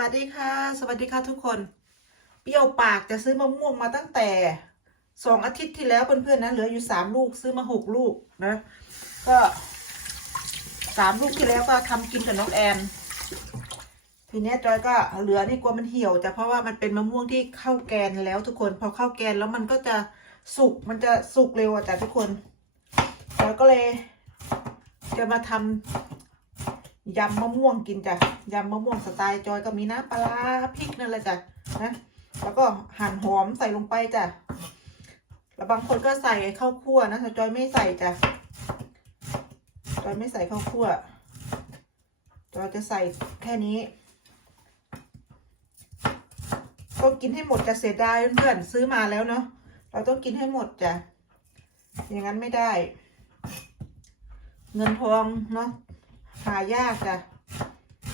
วัสดีค่ะ สวัสดีค่ะทุกคน เปรี้ยวปากจะซื้อมะม่วงมาตั้งแต่สองอาทิตย์ที่แล้วเพื่อนๆนะเหลืออยู่สามลูกซื้อมาหกลูกนะ ก็สามลูกที่แล้วก็ทำกินกับน้องแอนทีเนี้ยจอยก็เหลือนี่กลัวมันเหี่ยวจ้ะเพราะว่ามันเป็นมะม่วงที่เข้าแกนแล้วทุกคนพอเข้าแกนแล้วมันก็จะสุกมันจะสุกเร็วอะจ้ะทุกคนจอยก็เลยจะมาทำ ยำมะม่วงกินจ้ะยำมะม่วงสไตล์จอยก็มีน้ำปลาพริกนั่นแหละจ้ะนะแล้วก็หั่นหอมใส่ลงไปจ้ะแล้วบางคนก็ใส่ข้าวคั่วนะแต่จอยไม่ใส่จ้ะจอยไม่ใส่ข้าวคั่วจอยจะใส่แค่นี้ต้องกินให้หมดจะเสียดายเพื่อนซื้อมาแล้วเนาะเราต้องกินให้หมดจ้ะอย่างนั้นไม่ได้ เงินทองเนาะ หายากจ้ะ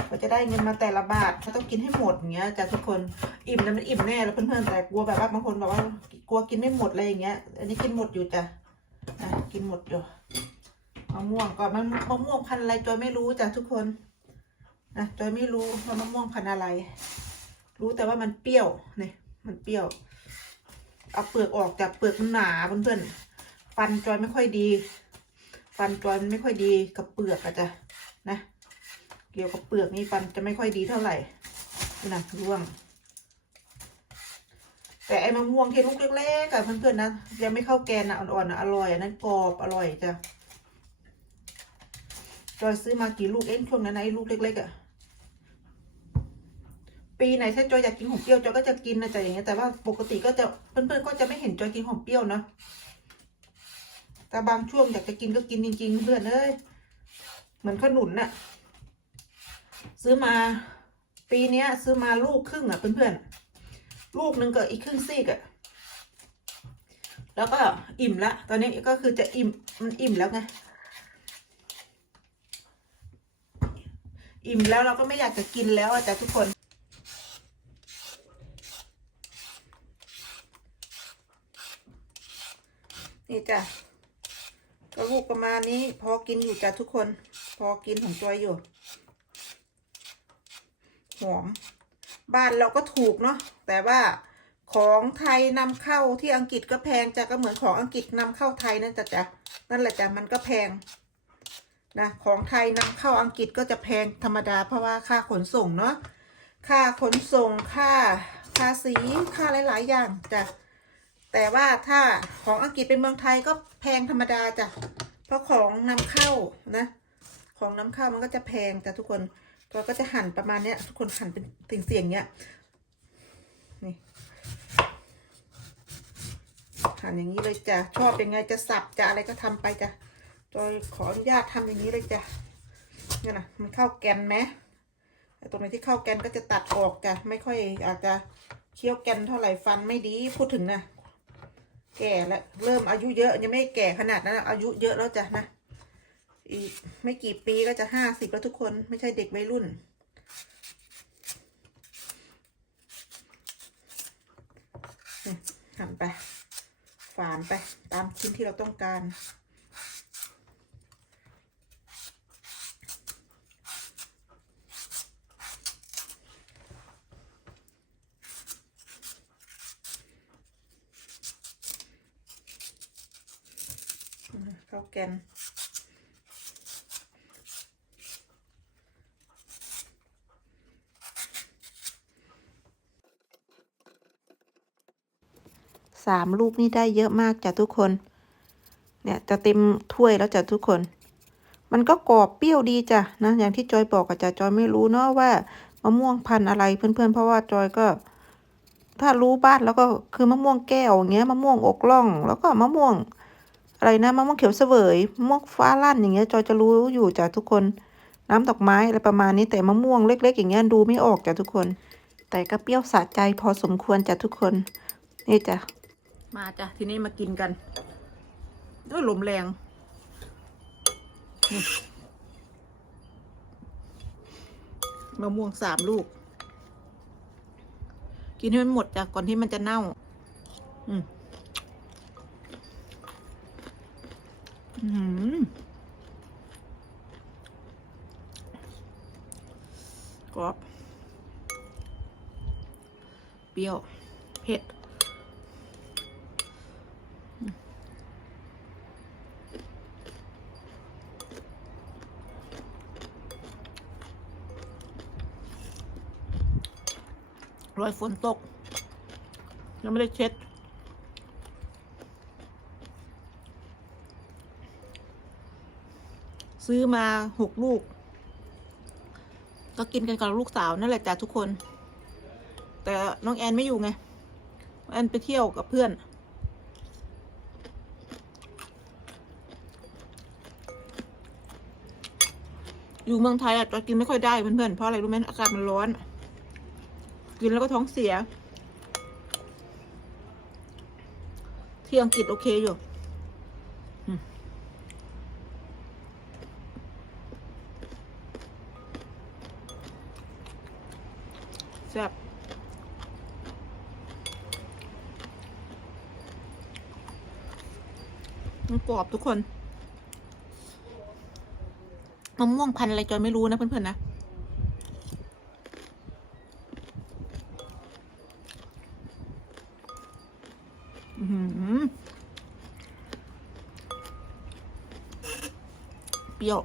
เราจะได้เงินมาแต่ละบาทเขาต้องกินให้หมดอย่างเงี้ยจ้ะทุกคนอิ่มนะมันอิ่มแน่แล้วเพื่อนๆแต่กลัวแบบว่าบางคนบอกว่ากลัวกินไม่หมดเลยอย่างเงี้ย อันนี้กินหมดอยู่จ้ะอะกินหมดอยู่มะม่วงก็มันมะม่วงพันอะไรจอยไม่รู้จ้ะทุกคนนะจอยไม่รู้ว่ามะม่วงพันอะไร รู้แต่ว่ามันเปรี้ยวเนี่ยมันเปรี้ยว เอาเปลือกออกจากเปลือกมันหนาเพื่อนๆฟันจอยไม่ค่อยดี ฟันจอยมันไม่ค่อยดีกับเปลือกอะจ้ะ นะ เกี่ยวกับเปลือกนี่ฟันจะไม่ค่อยดีเท่าไหร่นะร่วง แต่ไอ้มะม่วงที่ลูกเล็กๆอะเพื่อนๆนะยังไม่เข้าแกนนะอ่อนๆนะอร่อยอันนั้นกรอบอร่อยจ้ะจอยซื้อมากี่ลูกเองช่วงนั้นไอ้ลูกเล็กๆอะปีไหนถ้าจอยอยากกินของเปรี้ยวจอยก็จะกินนะจ๊ะอย่างเงี้ยแต่ว่าปกติก็จะเพื่อนๆก็จะไม่เห็นจอยกินของเปรี้ยวเนาะแต่บางช่วงอยากจะกินก็กินจริงๆเพื่อนเอ้ย เหมือนขนุนน่ะ ซื้อมาปีเนี้ยซื้อมาลูกครึ่งอะเพื่อนๆ ลูกหนึ่งกับอีกครึ่งซีกอะ แล้วก็อิ่มละ ตอนนี้ก็คือจะอิ่ม มันอิ่มแล้วไง อิ่มแล้วเราก็ไม่อยากจะกินแล้วอะจ้ะทุกคนนี่จ้ะก็ลูกประมาณนี้พอกินอยู่จ้ะทุกคน พอกินของจอยอยู่ หอม บ้านเราก็ถูกเนาะ แต่ว่าของไทยนำเข้าที่อังกฤษก็แพงจ้ะก็เหมือนของอังกฤษนำเข้าไทยนั่นจ้ะจ้ะนั่นแหละจ้ะมันก็แพงนะของไทยนำเข้าอังกฤษก็จะแพงธรรมดาเพราะว่าค่าขนส่งเนาะค่าขนส่งค่าภาษีค่าหลาย ๆ อย่างจ้ะแต่ว่าถ้าของอังกฤษเป็นเมืองไทยก็แพงธรรมดาจ้ะเพราะของนำเข้านะ ของนำเข้าวมันก็จะแพงแต่ทุกคนเราก็จะหั่นประมาณเนี้ย ทุกคนหั่นเป็นเสียงเนี้ยนี่หั่นอย่างนี้เลยจ้ะชอบยังไงจะสับจะอะไรก็ทำไปจ้ะโดยขออนุญาตทำอย่างนี้เลยจ้ะเนี่ยนะมันเข้าแกนไหมตรงไหนที่เข้าแกนก็จะตัดออกจ้ะไม่ค่อยอาจจะเคี้ยวแกนเท่าไหร่ฟันไม่ดีพูดถึงนะแก่แล้วเริ่มอายุเยอะยังไม่แก่ขนาดนั้นอายุเยอะแล้วจ้ะนะ อีกไม่กี่ปีก็จะห้าสิบแล้วทุกคนไม่ใช่เด็กวัยรุ่น หั่นไป ฝานไปตามชิ้นที่เราต้องการข้าวแกน สามลูกนี่ได้เยอะมากจ้ะทุกคน เนี่ยจะเต็มถ้วยแล้วจ้ะทุกคน มันก็กรอบเปรี้ยวดีจ้ะนะอย่างที่จอยบอกอะจ้ะจอยไม่รู้เนาะว่ามะม่วงพันธุ์อะไรเพื่อนๆ เพราะว่าจอยก็ ถ้ารู้บ้านแล้วก็คือมะม่วงแก้วอย่างเงี้ยมะม่วงอกล่อง แล้วก็มะม่วง อะไรนะมะม่วงเขียวเสวยมะม่วงฟ้าลั่นอย่างเงี้ยจอยจะรู้อยู่จ้ะทุกคน น้ำดอกไม้อะไรประมาณนี้แต่มะม่วงเล็ก ๆ อย่างเงี้ยดูไม่ออกจ้ะทุกคน แต่ก็เปรี้ยวสะใจพอสมควรจ้ะทุกคน นี่จ้ะ มาจ้ะ ทีนี้มากินกันด้วยลมแรงมะม่วงสามลูก กินให้มันหมดจ้ะ ก่อนที่มันจะเน่า อืมอืมกรอบ เปรี้ยว เผ็ด รอยฝนตก ยังไม่ได้เช็ด ซื้อมาหกลูก ก็กินกันกับลูกสาวนั่นแหละจ้ะทุกคน แต่น้องแอนไม่อยู่ไง แอนไปเที่ยวกับเพื่อนอยู่เมืองไทยอะจะกินไม่ค่อยได้เพื่อนๆ เพราะอะไรรู้ไหมอากาศมันร้อน กินแล้วก็ท้องเสีย ที่อังกฤษโอเคอยู่แซ่บมันกรอบทุกคนมะม่วงพันอะไรจอยไม่รู้นะเพื่อนๆนะ อื้อหือเปรี้ยว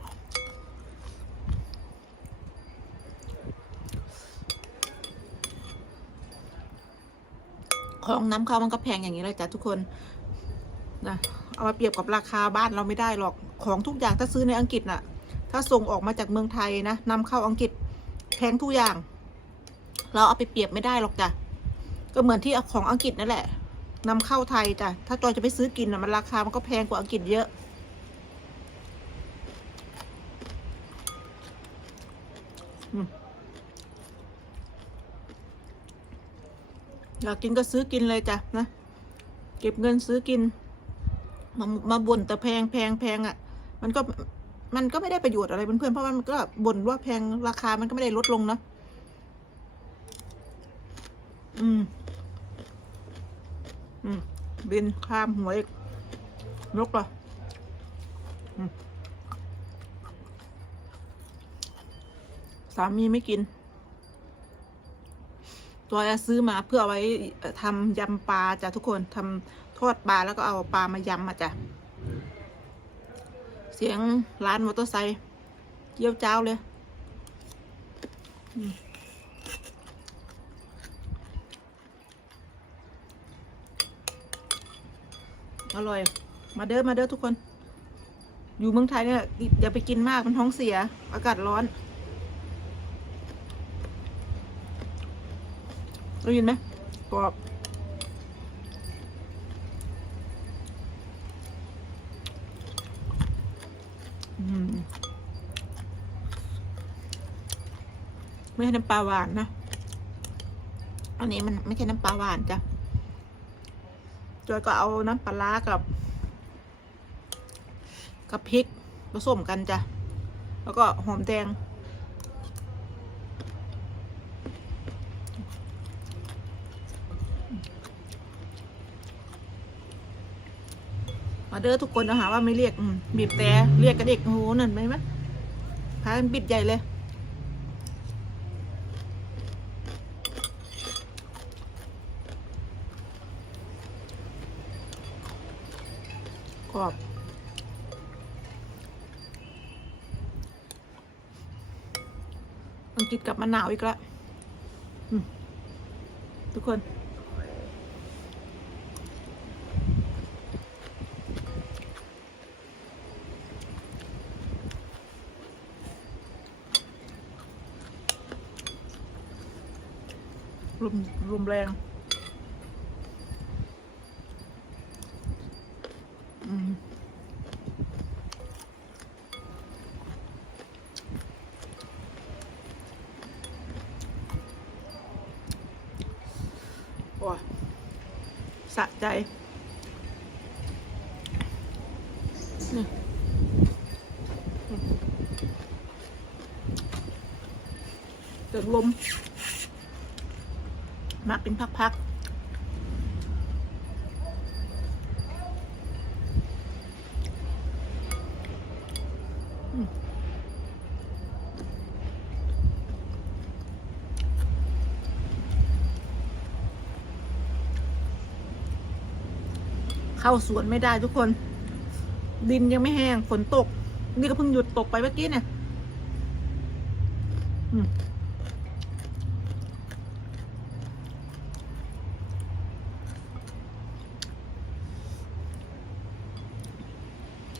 ของน้ำข้าวมันก็แพงอย่างนี้เลยจ้ะทุกคนนะเอามาเปรียบกับราคาบ้านเราไม่ได้หรอกของทุกอย่างถ้าซื้อในอังกฤษน่ะ ถ้าส่งออกมาจากเมืองไทยนะนำเข้าอังกฤษแพงทุกอย่าง เราเอาไปเปรียบไม่ได้หรอกจ้ะก็เหมือนที่ของอังกฤษนั่นแหละนำเข้าไทยจ้ะถ้าจอยจะไปซื้อกินอะมันราคามันก็แพงกว่าอังกฤษเยอะ อยากกินก็ซื้อกินเลยจ้ะนะ เก็บเงินซื้อกิน มามาบ่นแต่แพงแพงแพงอะ มันก็มันก็ไม่ได้ประโยชน์อะไรเพื่อนๆเพราะว่ามันก็บ่นว่าแพงราคามันก็ไม่ได้ลดลงนะอืม อืม บินข้ามหัวอีกนกเหรอสามีไม่กิน ตัวแอซื้อมาเพื่อเอาไว้เอ่อทำยำปลาจ้ะทุกคนทำทอดปลาแล้วก็เอาปลามายำมาจ้ะเสียงร้านมอเตอร์ไซค์เยี่ยวเจ้าเลยอร่อย มาเด้อมาเด้อทุกคน อยู่เมืองไทยเนี่ยอย่าไปกินมากมันท้องเสีย อากาศร้อน ได้ยินไหมกรอบอืมไม่ใช่น้ำปลาหวานนะ อันนี้มันไม่ใช่น้ำปลาหวานจ้ะจอยก็เอาน้ำปลาร้ากับ กับพริกผสมกันจ้ะ แล้วก็หอมแดง มาเด้อทุกคนนะหาว่าไม่เรียกบีบแต่เรียกกันเด็กโอ้โหนั่นไหมไหมพากันบิดใหญ่เลยกรอบมันกินกับมะนาวอีกแล้วทุกคน รุมรุมแรงอืมโอ้ยสะใจนี่เกิดลม มาเป็นพักๆเข้าสวนไม่ได้ทุกคน ดินยังไม่แห้งฝนตก นี่ก็เพิ่งหยุดตกไปเมื่อกี้เนี่ย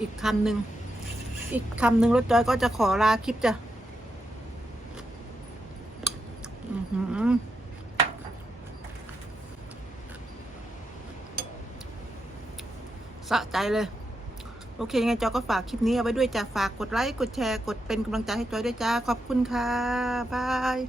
อีกคำหนึ่ง อีกคำหนึ่งรถจอยก็จะขอลาคลิปจ้ะสะใจเลย โอเคยังไงจอยก็ฝากคลิปนี้เอาไว้ด้วยจ้ะฝากกดไลค์ กดแชร์ กดเป็นกำลังใจให้จอยด้วยจ้า ขอบคุณค่ะ บาย